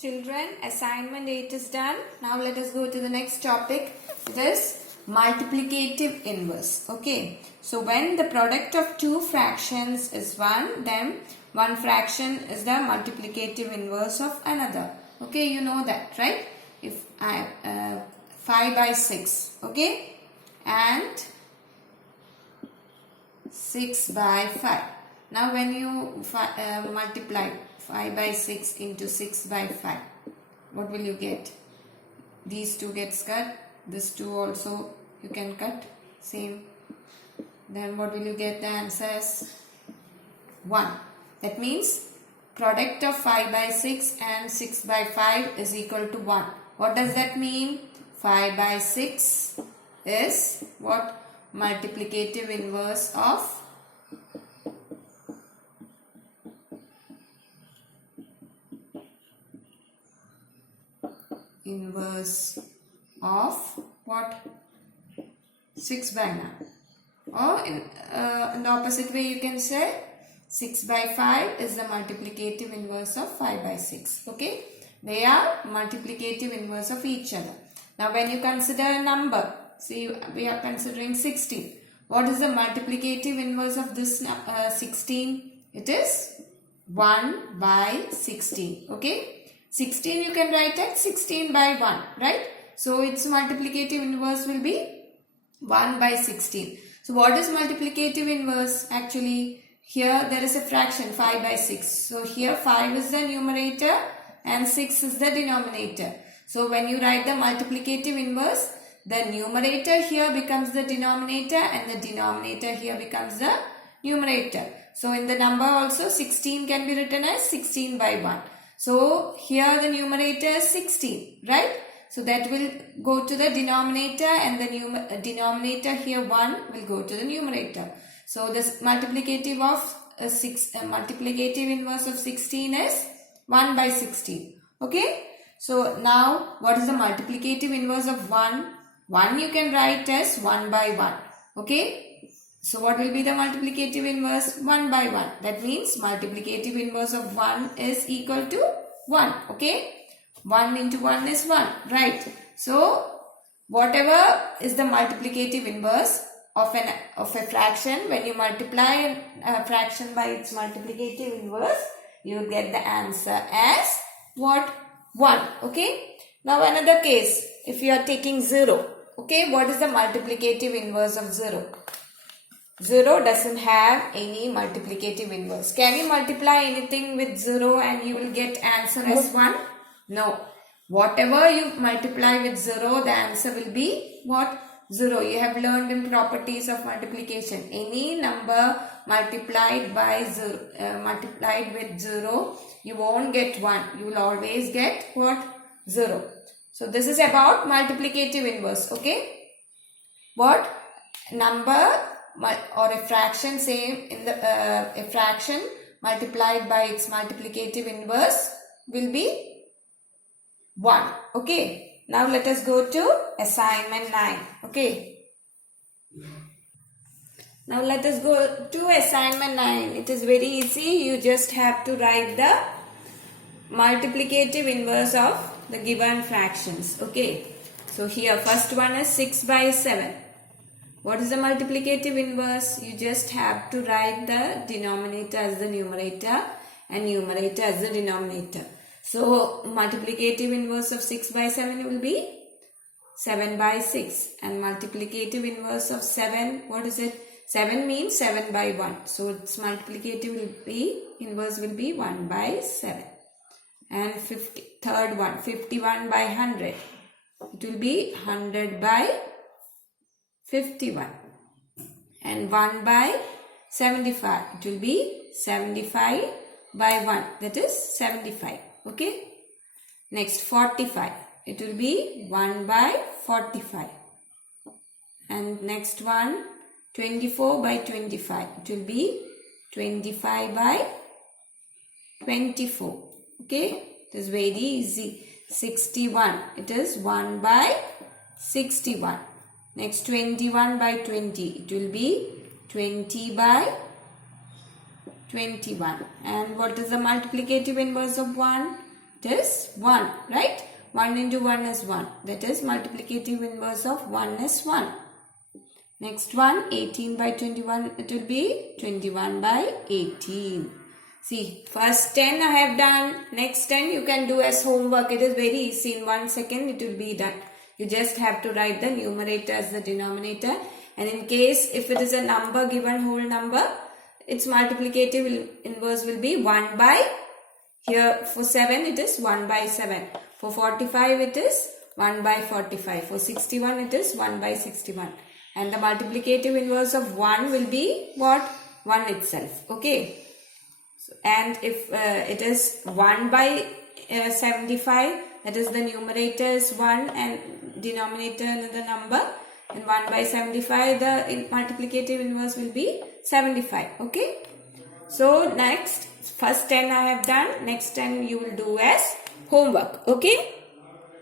Children, assignment 8 is done. Now let us go to the next topic. It is multiplicative inverse. Okay. So when the product of two fractions is 1, then one fraction is the multiplicative inverse of another. Okay, you know that, right? If I 5 by 6, okay, and 6 by 5. Now when you multiply 5 by 6 into 6 by 5, what will you get? These two gets cut, this 2 also you can cut, same. Then what will you get? The answer is 1. That means product of 5 by 6 and 6 by 5 is equal to 1. What does that mean? 5 by 6 is what? Multiplicative inverse of what? 6 by 9. Or in the opposite way you can say 6 by 5 is the multiplicative inverse of 5 by 6. Okay, they are multiplicative inverse of each other. Now when you consider a number, see we are considering 16. What is the multiplicative inverse of this 16? It is 1 by 16. Okay, 16 you can write as 16 by 1, right? So its multiplicative inverse will be 1 by 16. So what is multiplicative inverse? Actually here there is a fraction 5 by 6. So here 5 is the numerator and 6 is the denominator. So when you write the multiplicative inverse, the numerator here becomes the denominator and the denominator here becomes the numerator. So in the number also 16 can be written as 16 by 1. So here the numerator is 16, right? So that will go to the denominator and the denominator here 1 will go to the numerator. So this multiplicative of multiplicative inverse of 16 is 1 by 16. Okay. So now what is the multiplicative inverse of 1? 1 you can write as 1 by 1. Okay. So what will be the multiplicative inverse? 1 by 1. That means multiplicative inverse of 1 is equal to 1. Okay. 1 into 1 is 1. Right. So whatever is the multiplicative inverse of a fraction, when you multiply a fraction by its multiplicative inverse, you will get the answer as what? 1. Okay. Now another case, if you are taking 0. Okay. What is the multiplicative inverse of 0? 0 doesn't have any multiplicative inverse. Can you multiply anything with 0 and you will get answer as 1? No. Whatever you multiply with 0, the answer will be what? 0. You have learned in properties of multiplication. Any number multiplied by 0, multiplied with 0, you won't get 1. You will always get what? 0. So this is about multiplicative inverse. Okay. What number or a fraction, same in the a fraction multiplied by its multiplicative inverse will be 1. Okay. Now let us go to assignment 9. Okay. Now let us go to assignment 9. It is very easy. You just have to write the multiplicative inverse of the given fractions. Okay. So here first one is 6 by 7. What is the multiplicative inverse? You just have to write the denominator as the numerator and numerator as the denominator. So multiplicative inverse of 6 by 7 will be 7 by 6. And multiplicative inverse of 7, what is it? 7 means 7 by 1. So its multiplicative inverse will be 1 by 7. And third one, 51 by 100. It will be 100 by 51. And 1 by 75. It will be 75 by 1. That is 75. Okay. Next 45. It will be 1 by 45. And next one 24 by 25. It will be 25 by 24. Okay. It is very easy. 61. It is 1 by 61. Next 21 by 20. It will be 20 by 21. And what is the multiplicative inverse of 1? it is 1, right? 1 into 1 is 1. That is multiplicative inverse of 1 is 1. Next one, 18 by 21, it will be 21 by 18. See, first 10 I have done. Next 10 you can do as homework. It is very easy. In 1 second it will be done. You just have to write the numerator as the denominator. And in case if it is a number given whole number, its multiplicative inverse will be 1 by, here for 7 it is 1 by 7. For 45 it is 1 by 45. For 61 it is 1 by 61. And the multiplicative inverse of 1 will be what? 1 itself. Okay. So, and if it is 1 by 75, that is the numerator is 1 and denominator another number. And 1 by 75, the multiplicative inverse will be 75. Okay. So next, first 10 I have done. Next 10 you will do as homework. Okay.